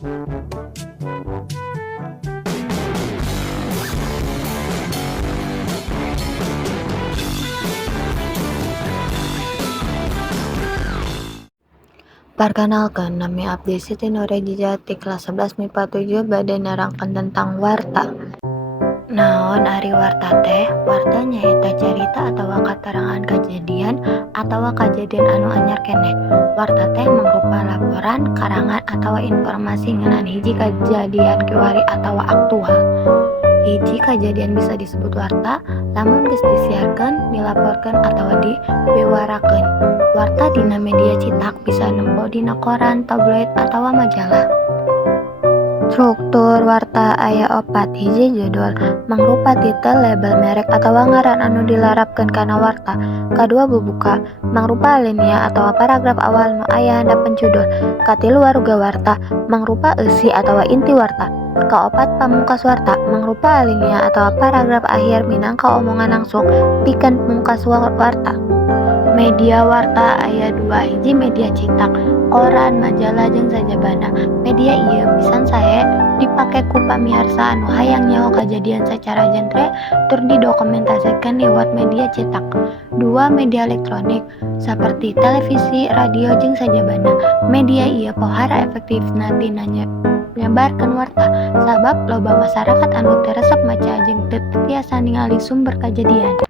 Perkenalkan, nami abdi Siti Nurhijati kelas 11 MIPA 7 bade nerangkeun tentang warta. Naon ari warta teh? Warta nyaeta carita atawa katerangan kajadian atawa kajadian anu anyar keneh. Warta teh mangrupa laporan, karangan atawa informasi ngeunaan hiji kajadian kiwari atawa aktual. Hiji kajadian bisa disebut warta lamun geus disiarkeun, dilaporkeun atawa dibewarakeun. Warta dina media cetak bisa nempo dina koran, tabloid atawa majalah. Struktur warta aya 4. Hiji judul, mangrupa titel, label merek atawa ngaran anu dilarapkeun kana warta. Kadua bubuka, mangrupa alinea atawa paragraf awal nu aya handapeun judul. Katilu waruga warta, mangrupa eusi atawa inti warta. Kaopat pamungkas warta, mangrupa alinea atawa paragraf akhir minangka omongan langsung pikeun pamungkas warta. Media warta aya 2. Hiji media cetak, koran, majalah, jeung sajabana. Media ieu pisan sae dipake ku pamiarsa anu hayang nyaho kajadian sacara jentre tur didokumentasikeun liwat media cetak. 2. Media elektronik saperti televisi, radio, jeung sajabana. Media ieu pohara efektifna tina nyebarkeun warta sabab loba masyarakat anu teu resep maca jeung teu tiasa ningali sumber kajadian.